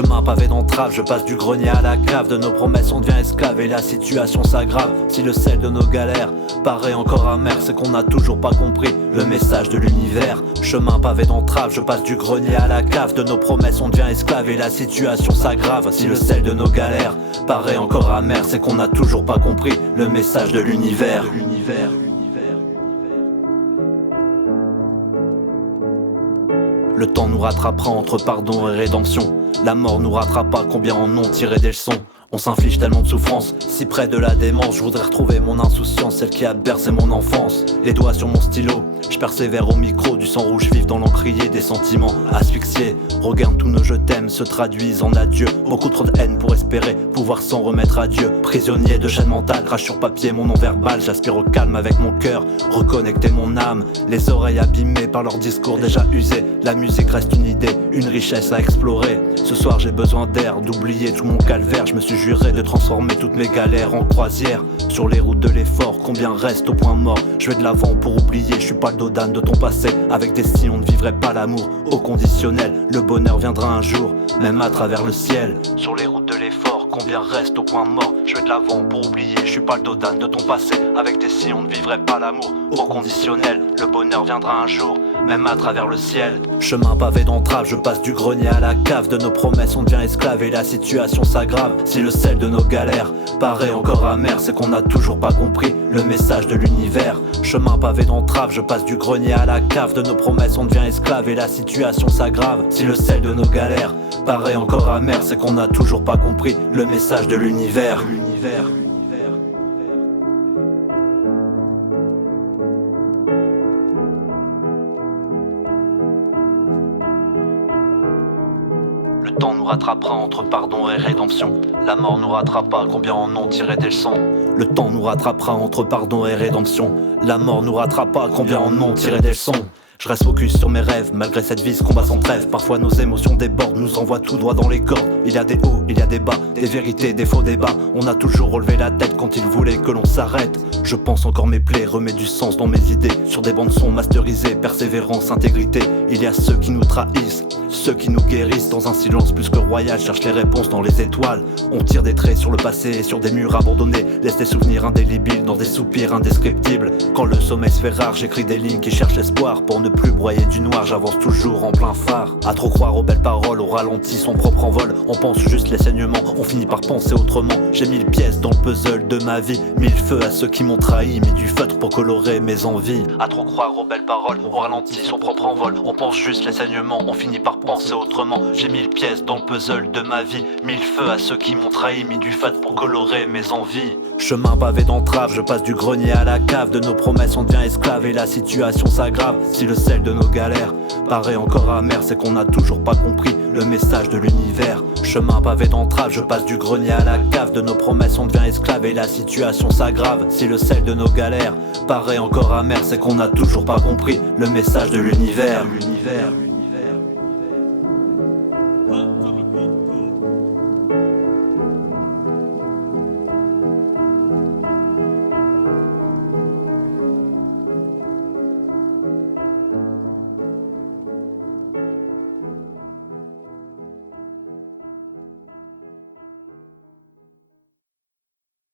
Chemin pavé d'entraves, je passe du grenier à la cave. De nos promesses on devient esclave et la situation s'aggrave. Si le sel de nos galères paraît encore amer, c'est qu'on n'a toujours pas compris le message de l'univers. Chemin pavé d'entraves, je passe du grenier à la cave. De nos promesses on devient esclave et la situation s'aggrave. Si le sel de nos galères paraît encore amer, c'est qu'on n'a toujours pas compris le message de l'univers. Le temps nous rattrapera entre pardon et rédemption. La mort nous rattrapera, combien en ont tiré des leçons. On s'inflige tellement de souffrance, si près de la démence. Je voudrais retrouver mon insouciance, celle qui a bercé mon enfance. Les doigts sur mon stylo, je persévère au micro. Du sang rouge vif dans l'encrier, des sentiments asphyxiés. Regarde tous nos je t'aime se traduisent en adieu. Beaucoup trop de haine pour espérer pouvoir s'en remettre à Dieu. Prisonnier de chaîne mentale, crache sur papier mon nom verbal. J'aspire au calme avec mon cœur, reconnecter mon âme. Les oreilles abîmées par leur discours déjà usés. La musique reste une idée, une richesse à explorer. Ce soir j'ai besoin d'air, d'oublier tout mon calvaire. Je me suis juré de transformer toutes mes galères en croisière. Sur les routes de l'effort, combien reste au point mort. Je vais de l'avant pour oublier, je suis pas le dos d'âne de ton passé. Avec des si on ne vivrait pas l'amour au conditionnel. Le bonheur viendra un jour, même à travers le ciel. Sur les routes de l'effort, combien reste au point mort. Je vais de l'avant pour oublier, je suis pas le dos d'âne de ton passé. Avec des si on ne vivrait pas l'amour au conditionnel. Le bonheur viendra un jour, même à travers le ciel. Chemin pavé d'entraves, je passe du grenier à la cave. De nos promesses on devient esclave et la situation s'aggrave. Si le sel de nos galères paraît encore amer, c'est qu'on n'a toujours pas compris le message de l'univers. Chemin pavé d'entraves, je passe du grenier à la cave. De nos promesses on devient esclave et la situation s'aggrave. Si le sel de nos galères paraît encore amer, c'est qu'on n'a toujours pas compris le message de l'univers. Le temps nous rattrapera entre pardon et rédemption. La mort nous rattrapera, combien en ont tiré des leçons. Le temps nous rattrapera entre pardon et rédemption. La mort nous rattrapera, combien en ont tiré des leçons. Je reste focus sur mes rêves, malgré cette vie, ce combat sans trêve. Parfois nos émotions débordent, nous envoient tout droit dans les cordes. Il y a des hauts, il y a des bas, des vérités, des faux débats. On a toujours relevé la tête quand il voulait que l'on s'arrête. Je pense encore mes plaies, remets du sens dans mes idées. Sur des bandes son masterisées, persévérance, intégrité. Il y a ceux qui nous trahissent, ceux qui nous guérissent. Dans un silence plus que royal, cherche les réponses dans les étoiles. On tire des traits sur le passé et sur des murs abandonnés. Laisse des souvenirs indélébiles dans des soupirs indescriptibles. Quand le sommeil se fait rare, j'écris des lignes qui cherchent l'espoir. Pour ne plus broyer du noir, j'avance toujours en plein phare. À trop croire aux belles paroles, au ralenti son propre envol. On pense juste les saignements, on finit par penser autrement. J'ai 1000 pièces dans le puzzle de ma vie, 1000 feux à ceux qui m'ont trahi, mis du feutre pour colorer mes envies. À trop croire aux belles paroles, au ralenti son propre envol. On pense juste les saignements, on finit par penser autrement. J'ai 1000 pièces dans le puzzle de ma vie, 1000 feux à ceux qui m'ont trahi, mis du feutre pour colorer mes envies. Chemin pavé d'entraves, je passe du grenier à la cave. De nos promesses on devient esclave et la situation s'aggrave. Si le sel de nos galères paraît encore amer, c'est qu'on n'a toujours pas compris le message de l'univers. Chemin pavé d'entraves, je passe du grenier à la cave. De nos promesses on devient esclave et la situation s'aggrave. Si le sel de nos galères paraît encore amer, c'est qu'on n'a toujours pas compris le message de l'univers.